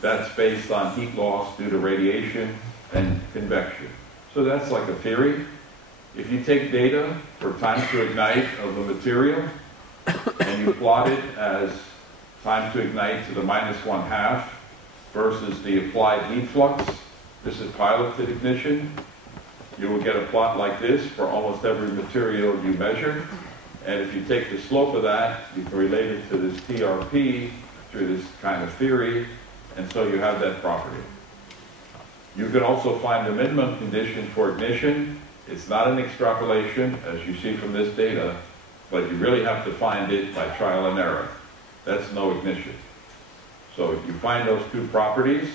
That's based on heat loss due to radiation and convection. So that's like a theory. If you take data for time to ignite of the material and you plot it as time to ignite to the -1/2 versus the applied heat flux, this is piloted ignition, you will get a plot like this for almost every material you measure. And if you take the slope of that, you can relate it to this TRP through this kind of theory, and so you have that property. You can also find the minimum condition for ignition. It's not an extrapolation, as you see from this data, but you really have to find it by trial and error. That's no ignition. So you find those two properties,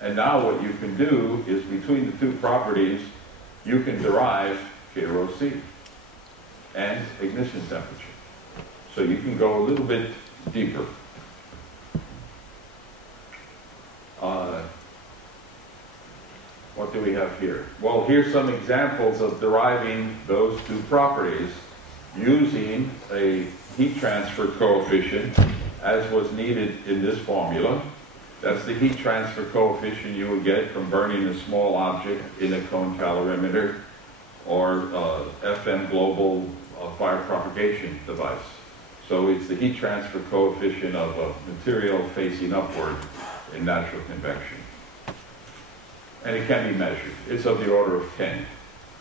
and now what you can do is between the two properties, you can derive KROC and ignition temperature. So you can go a little bit deeper. What do we have here? Well, here's some examples of deriving those two properties using a heat transfer coefficient as was needed in this formula. That's the heat transfer coefficient you would get from burning a small object in a cone calorimeter or FM global fire propagation device. So it's the heat transfer coefficient of a material facing upward in natural convection. And it can be measured. It's of the order of 10.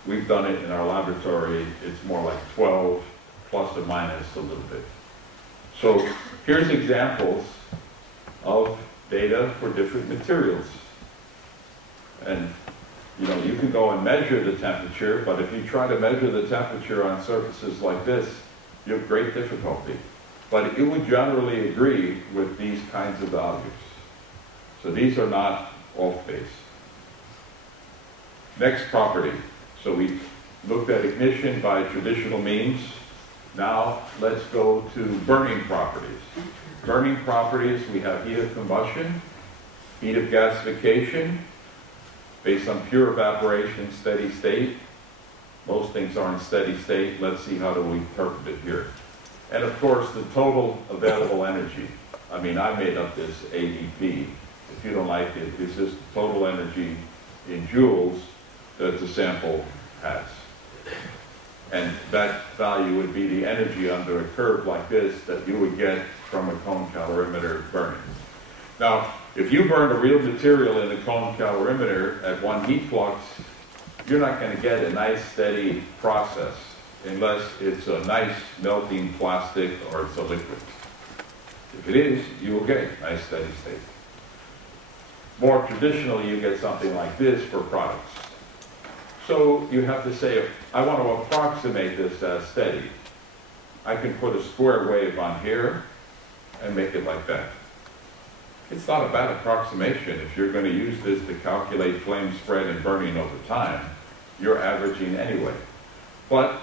We've done it in our laboratory. It's more like 12 plus or minus a little bit. So here's examples of data for different materials. And you can go and measure the temperature, but if you try to measure the temperature on surfaces like this, you have great difficulty. But it would generally agree with these kinds of values. So these are not off base. Next property. So we looked at ignition by traditional means. Now let's go to burning properties. Burning properties, we have heat of combustion, heat of gasification, based on pure evaporation, steady state. Most things are in steady state. Let's see how do we interpret it here. And of course, the total available energy. I mean, I made up this ADP. If you don't like it, it's just total energy in joules that the sample has. And that value would be the energy under a curve like this that you would get from a cone calorimeter burning. Now, if you burn a real material in a cone calorimeter at one heat flux, you're not going to get a nice steady process unless it's a nice melting plastic or it's a liquid. If it is, you will get a nice steady state. More traditionally, you get something like this for products. So you have to say, I want to approximate this as steady. I can put a square wave on here and make it like that. It's not a bad approximation. If you're going to use this to calculate flame spread and burning over time, you're averaging anyway. But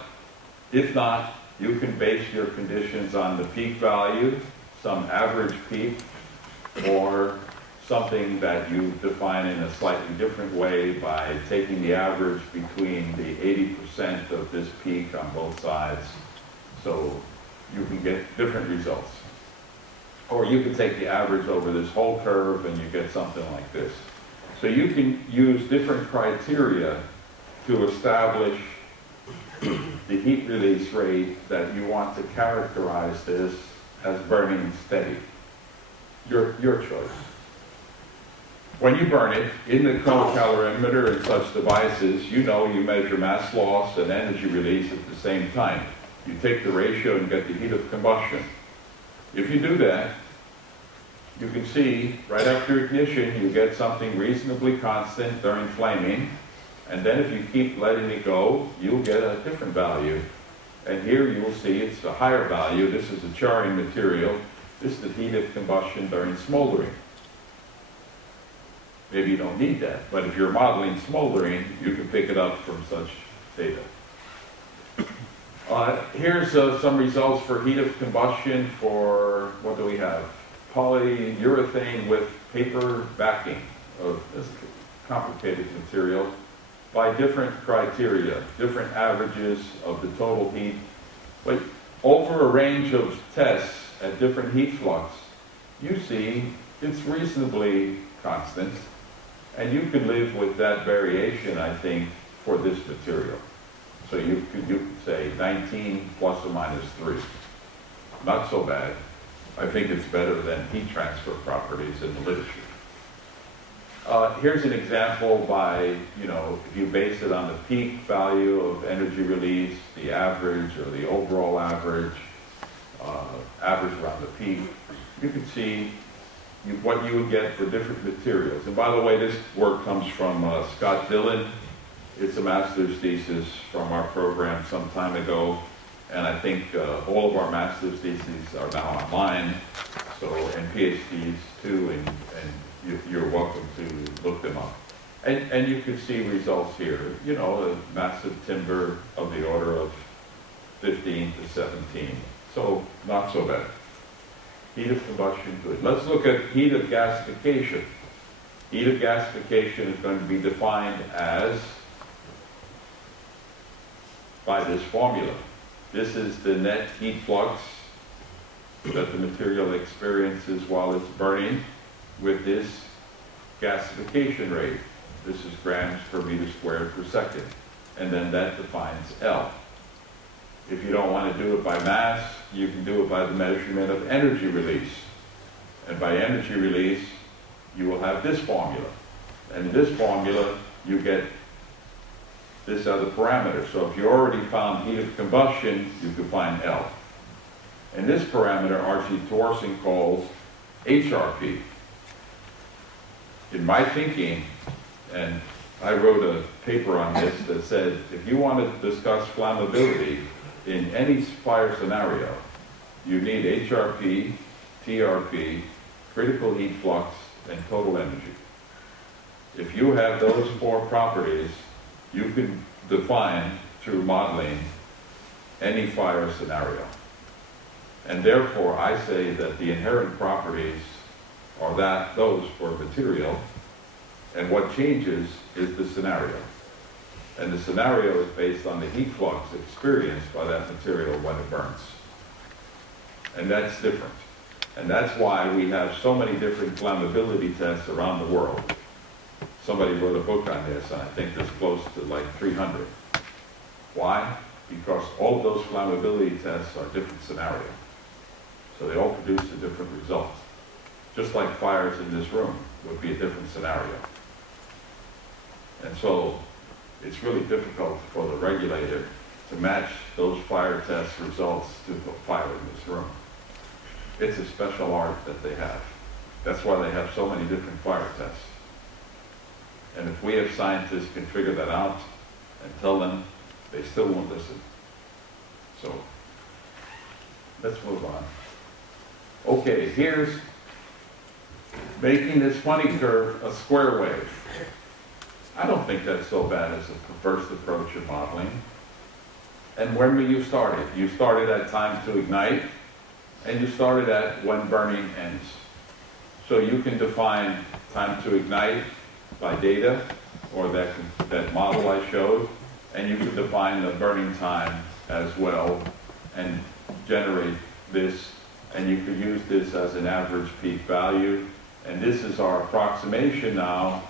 if not, you can base your conditions on the peak value, some average peak, or something that you define in a slightly different way by taking the average between the 80% of this peak on both sides. So you can get different results. Or you can take the average over this whole curve and you get something like this. So you can use different criteria to establish the heat release rate that you want to characterize this as burning steady. Your choice. When you burn it in the cone calorimeter and such devices, you measure mass loss and energy release at the same time. You take the ratio and get the heat of combustion. If you do that, you can see right after ignition, you get something reasonably constant during flaming. And then if you keep letting it go, you'll get a different value. And here you will see it's a higher value. This is a charring material. This is the heat of combustion during smoldering. Maybe you don't need that, but if you're modeling smoldering, you can pick it up from such data. Here's some results for heat of combustion for, what do we have? Polyurethane with paper backing of this complicated material by different criteria, different averages of the total heat. But over a range of tests at different heat flux, you see it's reasonably constant, and you can live with that variation, I think, for this material. So you could say 19 plus or minus 3. Not so bad. I think it's better than heat transfer properties in the literature. Here's an example by, if you base it on the peak value of energy release, the average or the overall average, average around the peak, you can see what you would get for different materials. And by the way, this work comes from Scott Dillon. It's a master's thesis from our program some time ago. And I think all of our master's theses are now online, so, and PhDs too, and you're welcome to look them up. And you can see results here, a massive timber of the order of 15 to 17. So not so bad. Heat of combustion, good. Let's look at heat of gasification. Heat of gasification is going to be defined as, by this formula. This is the net heat flux that the material experiences while it's burning with this gasification rate. This is grams per meter squared per second. And then that defines L. If you don't want to do it by mass, you can do it by the measurement of energy release. And by energy release, you will have this formula. And in this formula, you get this other parameter. So if you already found heat of combustion, you can find L. And this parameter, R.C. Thorsen calls HRP. In my thinking, and I wrote a paper on this that said, if you want to discuss flammability in any fire scenario, you need HRP, TRP, critical heat flux, and total energy. If you have those 4 properties, you can define through modeling any fire scenario. And therefore, I say that the inherent properties are those for material, and what changes is the scenario. And the scenario is based on the heat flux experienced by that material when it burns. And that's different. And that's why we have so many different flammability tests around the world. Somebody wrote a book on this, and I think there's close to like 300. Why? Because all of those flammability tests are different scenarios. So they all produce a different result. Just like fires in this room would be a different scenario. And so it's really difficult for the regulator to match those fire test results to the fire in this room. It's a special art that they have. That's why they have so many different fire tests. And if we have scientists can figure that out and tell them, they still won't listen. So let's move on. Okay, here's making this funny curve a square wave. I don't think that's so bad as a first approach of modeling. And when you started? You started at time to ignite, and you started at when burning ends. So you can define time to ignite by data, or that model I showed, and you can define the burning time as well, and generate this, and you could use this as an average peak value, and this is our approximation now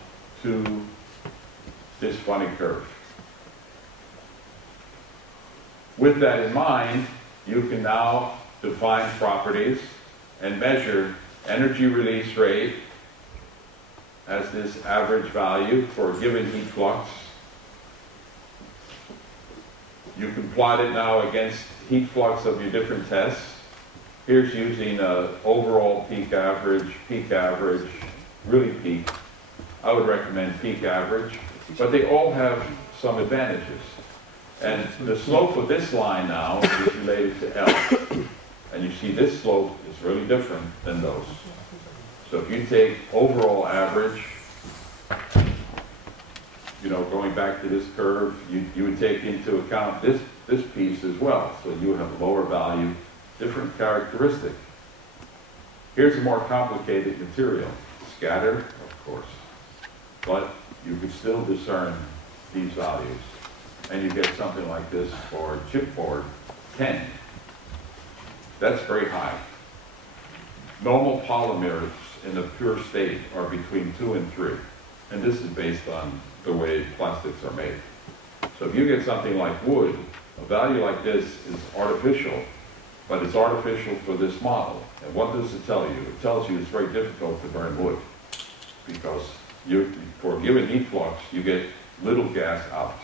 to this funny curve. With that in mind, you can now define properties and measure energy release rate as this average value for a given heat flux. You can plot it now against heat flux of your different tests. Here's using an overall peak average, really peak. I would recommend peak average, but they all have some advantages. And the slope of this line now is related to L. And you see this slope is really different than those. So if you take overall average, going back to this curve, you would take into account this piece as well. So you would have a lower value, different characteristic. Here's a more complicated material. Scattered, of course. But you could still discern these values. And you get something like this for chipboard 10. That's very high. Normal polymers in a pure state are between 2 and 3. And this is based on the way plastics are made. So if you get something like wood, a value like this is artificial, but it's artificial for this model. And what does it tell you? It tells you it's very difficult to burn wood because for a given heat flux, you get little gas out.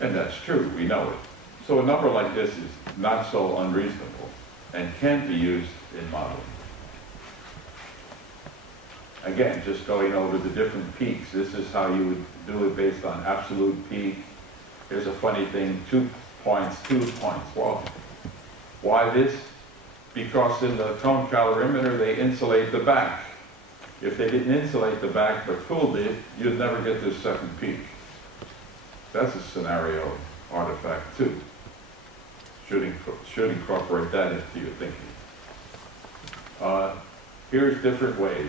And that's true, we know it. So a number like this is not so unreasonable and can be used in modeling. Again, just going over the different peaks, this is how you would do it based on absolute peak. Here's a funny thing, 2 points, 2 points. Well, why this? Because in the cone calorimeter, they insulate the back. If they didn't insulate the back but cooled it, you'd never get this second peak. That's a scenario artifact too. Should incorporate that into your thinking. Here's different ways.